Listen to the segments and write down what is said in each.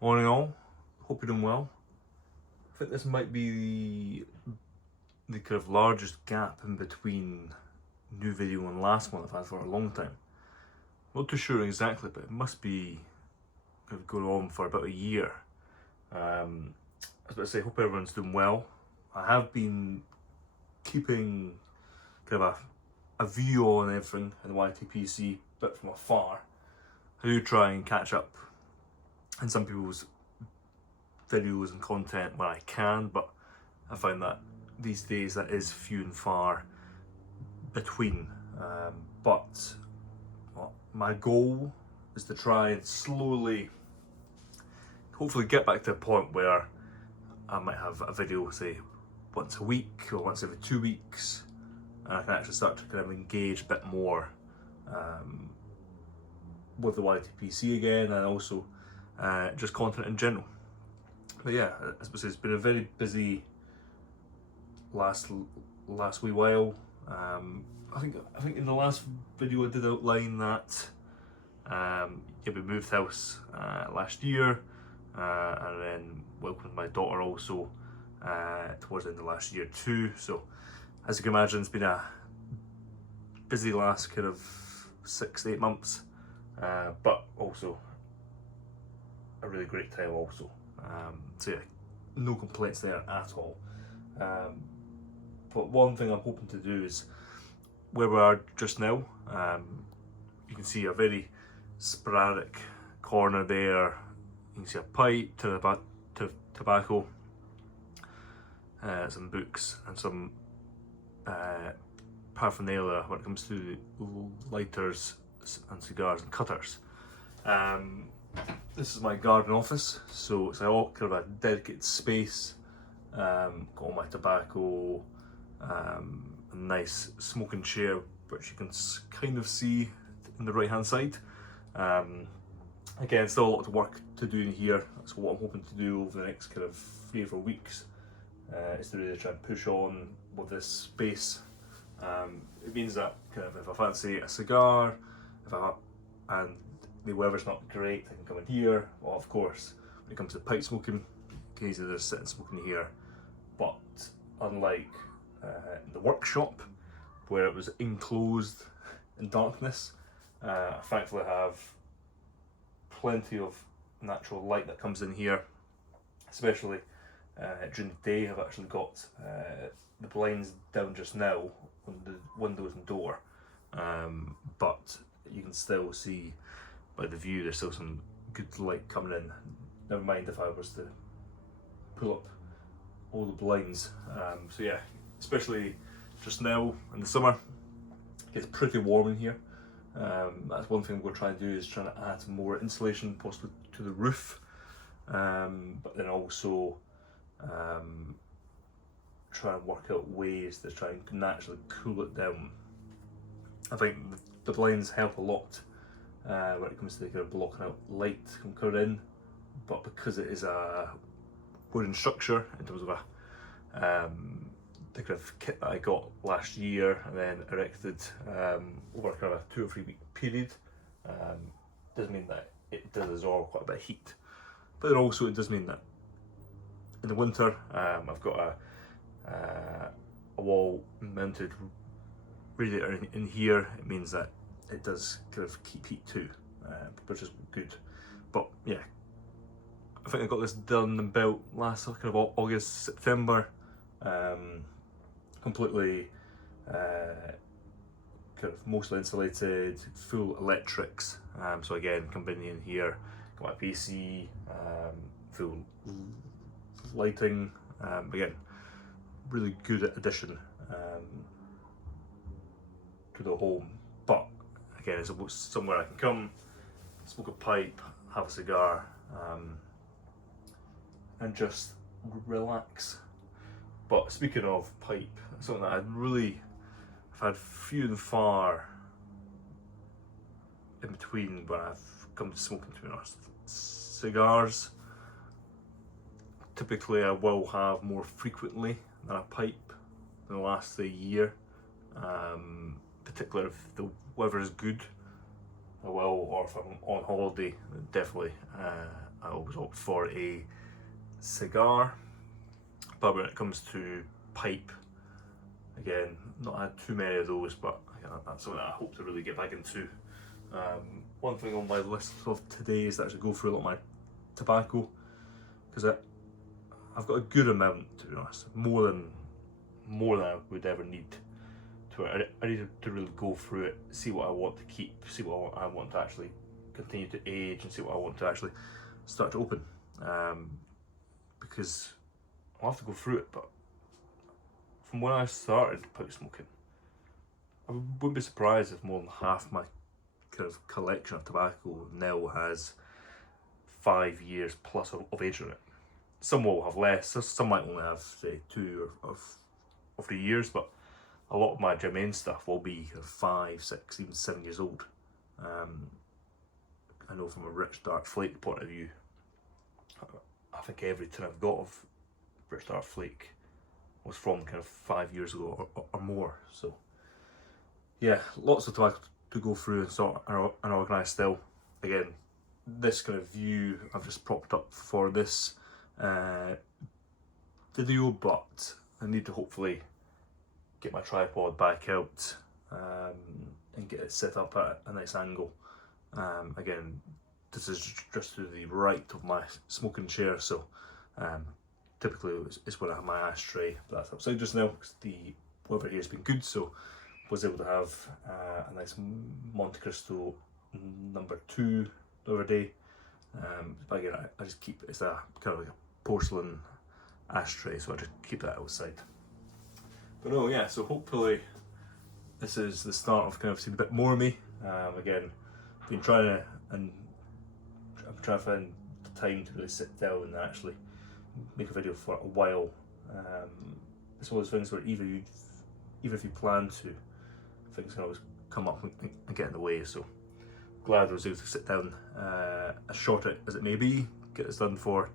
All in all, hope you're doing well. I think this might be the kind of largest gap in between new video and last one I've had for a long time. Not too sure exactly, but it must be kind of going on for about a year. I was about to say, hope everyone's doing well. I have been keeping kind of a view on everything in the YTPC, but from afar. I do try and catch up in some people's videos and content when I can, but I find that these days that is few and far between. But well, my goal is to try and slowly, hopefully get back to a point where I might have a video, say, once a week or once every 2 weeks, and I can actually start to kind of engage a bit more with the YTPC again, and also just content in general. But yeah, I suppose it's been a very busy last wee while. I think in the last video I did outline that we moved house last year, and then welcomed my daughter also towards the end of last year too. So as you can imagine, it's been a busy last kind of 6 to 8 months, but also a really great time also. So yeah, no complaints there at all. But one thing I'm hoping to do is, where we are just now, you can see a very sporadic corner there. You can see a pipe, to tobacco, some books, and some paraphernalia when it comes to lighters and cigars and cutters. This is my garden office, so it's all kind of a dedicated space. Got all my tobacco, a nice smoking chair, which you can kind of see in the right hand side. Again, still a lot of work to do in here. That's what I'm hoping to do over the next kind of 3 or 4 weeks, is to really try and push on with this space. It means that kind of if I fancy a cigar, and the weather's not great, I can come in here. Well, of course, when it comes to pipe smoking, you can easily just sit and smoke in here. But unlike in the workshop, where it was enclosed in darkness, I thankfully have plenty of natural light that comes in here, especially during the day. I've actually got the blinds down just now on the windows and door, but you can still see by the view there's still some good light coming in. Never mind if I was to pull up all the blinds. So yeah, especially just now in the summer, it gets pretty warm in here. That's one thing we're trying to do, is trying to add more insulation possibly to the roof, but then also try and work out ways to try and naturally cool it down. I think the blinds help a lot when it comes to kind of blocking out light from coming in, but because it is a wooden structure in terms of the kind of kit that I got last year and then erected over kind of a 2 or 3 week period, does mean that it does absorb quite a bit of heat. But then also it does mean that in the winter, I've got a wall mounted radiator in here. It means that it does kind of keep heat too, which is good. But yeah, I think I got this done about last kind of August, September. Completely kind of mostly insulated, full electrics. So again, coming in here, got my PC, full lighting. Again, really good addition to the home. But again, it's somewhere I can come, smoke a pipe, have a cigar, and just relax. But speaking of pipe, something that I've had few and far in between when I've come to smoking, to be honest. Cigars, typically I will have more frequently than a pipe in the last year. Particularly if the weather is good, I will, or if I'm on holiday, definitely I always opt for a cigar. But when it comes to pipe, again, not had too many of those, but that's something that I hope to really get back into. One thing on my list of today is to actually go through a lot of my tobacco, because I've got a good amount, to be honest, more than I would ever need to it. I need to really go through it, see what I want to keep, see what I want to actually continue to age, and see what I want to actually start to open. Because I'll have to go through it, but from when I started pipe smoking, I wouldn't be surprised if more than half my kind of collection of tobacco now has 5 years plus of age on it. Some will have less, some might only have, say, 2 or 3 years, but a lot of my Germain stuff will be kind of 5, 6, even 7 years old. I know from a Rich Dark Flake point of view, I think every tin I've got of Rich Dark Flake was from kind of 5 years ago or more. So yeah, lots of tobacco to go through and sort and organise still. Again, this kind of view I've just propped up for this video, but I need to hopefully get my tripod back out and get it set up at a nice angle. Again, this is just to the right of my smoking chair, so typically it's where I have my ashtray, but that's upside just now because the weather here has been good, so was able to have a nice Monte Cristo number 2 the other day. But again, I just keep it's a kind of like a porcelain ashtray, so I just keep that outside. But no, yeah, so hopefully this is the start of kind of seeing a bit more of me. Again, been trying to, and I'm trying to find the time to really sit down and actually make a video for a while. It's one of those things where even if you plan to, things can always come up and get in the way. So glad I was able to sit down, as short as it may be, get this done for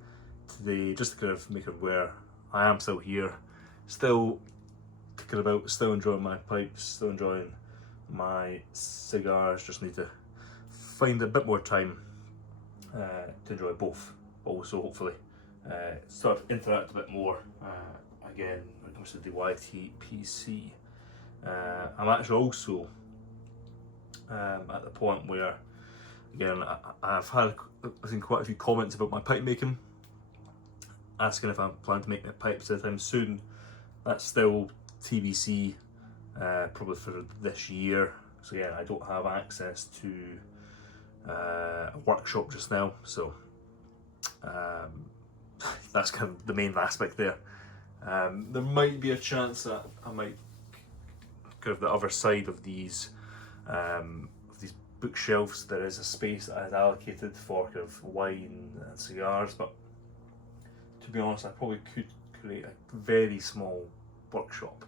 today, just to kind of make it aware I am still here, still kicking about, still enjoying my pipes, still enjoying my cigars. Just need to find a bit more time to enjoy both, but also hopefully start to interact a bit more again when it comes to the YTPC. I'm actually also at the point where, again, I've seen quite a few comments about my pipe making, asking if I'm planning to make my pipes anytime soon. That's still TBC, probably for this year. So again, I don't have access to a workshop just now, so that's kind of the main aspect there. There might be a chance that I might kind of the other side of these bookshelves, there is a space that I had allocated for kind of wine and cigars, but to be honest, I probably could create a very small workshop.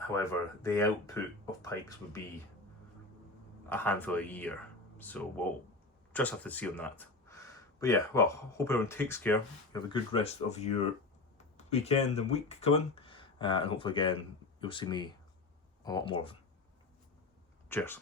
However, the output of pipes would be a handful a year, so we'll just have to see on that. But yeah, well, hope everyone takes care. You have a good rest of your weekend and week coming, and hopefully again you'll see me a lot more of them. Cheers.